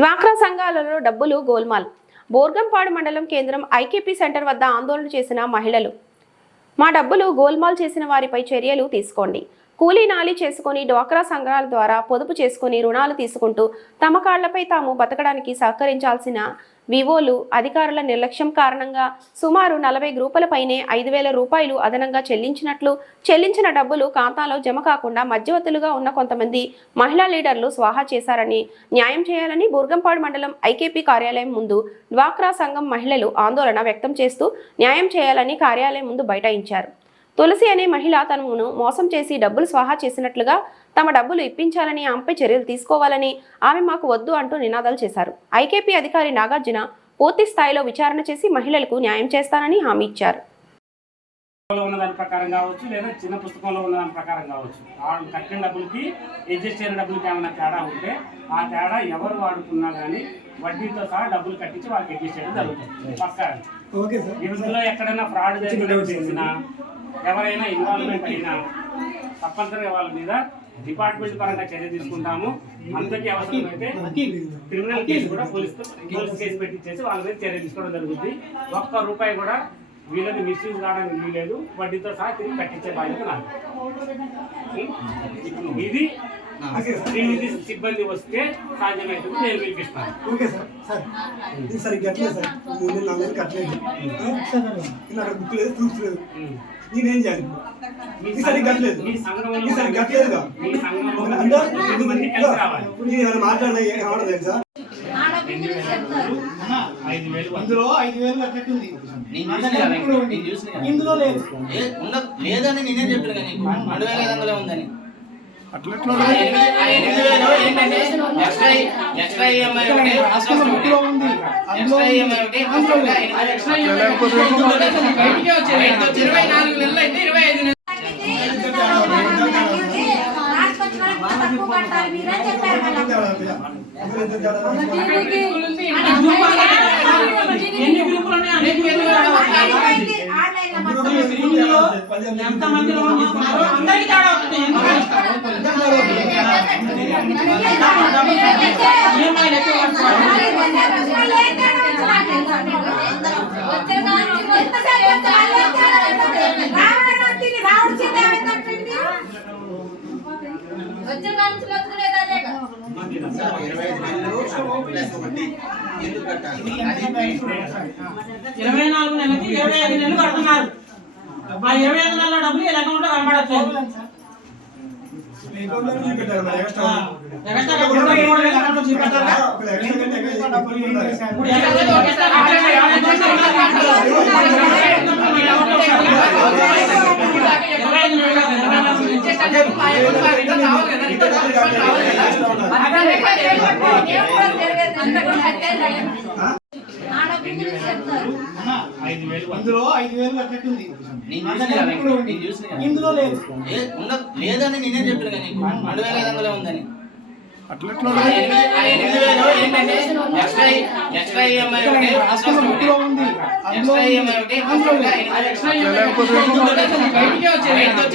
డ్వాక్రా సంఘాలలో డబ్బులు గోల్మాల్. బోర్గంపాడు మండలం కేంద్రం ఐకేపీ సెంటర్ వద్ద ఆందోళన చేసిన మహిళలు. మా డబ్బులు గోల్మాల్ చేసిన వారిపై చర్యలు తీసుకోండి. కూలీ నాలి చేసుకుని డ్వాక్రా సంఘాల ద్వారా పొదుపు చేసుకుని రుణాలు తీసుకుంటూ తమ కాళ్ళపై తాము బతకడానికి సహకరించాల్సిన వివోలు అధికారుల నిర్లక్ష్యం కారణంగా సుమారు నలభై గ్రూపులపైనే ఐదు వేల రూపాయలు అదనంగా చెల్లించినట్లు చెల్లించిన డబ్బులు ఖాతాలో జమ కాకుండా మధ్యవర్తులుగా ఉన్న కొంతమంది మహిళా లీడర్లు స్వాహా చేశారని న్యాయం చేయాలని బుర్గంపాడు మండలం ఐకేపీ కార్యాలయం ముందు డ్వాక్రా సంఘం మహిళలు ఆందోళన వ్యక్తం చేస్తూ న్యాయం చేయాలని కార్యాలయం ముందు బైఠాయించారు. తులసి అనే మహిళ తనను మోసం చేసి డబ్బులు స్వాహా చేసినట్లుగా తమ డబ్బులు ఇప్పించాలని ఆమెపై చర్యలు తీసుకోవాలని ఆమె మాకు వద్దు అంటూ నినాదాలు చేశారు. ఐకేపీ అధికారి నాగార్జున పూర్తి స్థాయిలో విచారణ చేసి మహిళలకు న్యాయం చేస్తానని హామీ ఇచ్చారు. ఉన్న దాని ప్రకారం కావచ్చు లేదా చిన్న పుస్తకంలో ఉన్న దాని ప్రకారం కావచ్చు. వాళ్ళు కట్టిన డబ్బులకి అడ్జస్ట్ అయిన డబ్బులకి ఏమైనా తేడా ఉంటే ఆ తేడా ఎవరు వాడుకున్నా కానీ వడ్డీతో సహా డబ్బులు కట్టించి వాళ్ళకి అడ్జస్ట్ చేయడం జరుగుతుంది. పక్కా? ఇందులో ఎక్కడైనా ఫ్రాడ్ తెలిసినా ఎవరైనా ఇన్వాల్వ్మెంట్ అయినా తప్పనిసరిగా వాళ్ళ మీద డిపార్ట్మెంట్ పరంగా చర్య తీసుకుంటాము. అంతకీ అవసరమైతే క్రిమినల్ కేసు కూడా పోలీస్ పోలీస్ కేసు పెట్టించేసి వాళ్ళ మీద చర్య తీసుకోవడం జరుగుతుంది ఒక్క రూపాయి కూడా వీళ్ళని మిస్యూజ్ కావడానికి వీలేదు వడ్డీతో సహా తిరిగి కట్టించే బాధ్యత నాది. ఇది శ్రీనిధి సిబ్బంది వస్తే సాధ్యమవుతుంది నేను పిలిపిస్తాను ఓకే సార్ సార్ ఇది సరిగ్గా కట్టలేదు సార్. నాలుగు నెలలు కట్టలేదు. లేదు ప్రూఫ్ లేదు. నేనేం చేయాలి ఇది సరిగ్గా ఇది సరిగ్గా ఐదు వేలు. ఇందులో ఐదు వేలు కట్టేట్టుంది. ఇందులో లేదు. లేదని నేనే చెప్పాను కదా నీకు. రెండు వేల ఐదు వందలే ఉందని. ఇరవై నాలుగు నెలలు అయితే ఇరవై ఐదు నెలలు తక్కువ కట్టాలి మీరే చెప్పారు ఎంత మంది లోన్ అందరికీ తేడా వస్తుంది. ఇరవై నాలుగు నెలలకి ఇరవై ఐదు నెలలు కడుతున్నారు ఆ ఇరవై ఐదు నెలల డబ్బులు వీళ్ళ అకౌంట్లో కనబడట్లేదు మీ అకౌంట్లో ఉండాలి. ఇప్పుడు ఎక్స్ట్రా ఎక్స్ట్రా కట్టాలి. యాభై పైసలు ఇరవై ఐదు నెలలు ఇరవై ఐదు నెలలు ఐదు వేలు వస్తుంది. ఇందులో ఐదు వేలు లేదు. లేదని నేనే చెప్పాను కదా నీకు? రెండు వేల ఐదు వందలే ఉందని. ఎక్స్ట్రా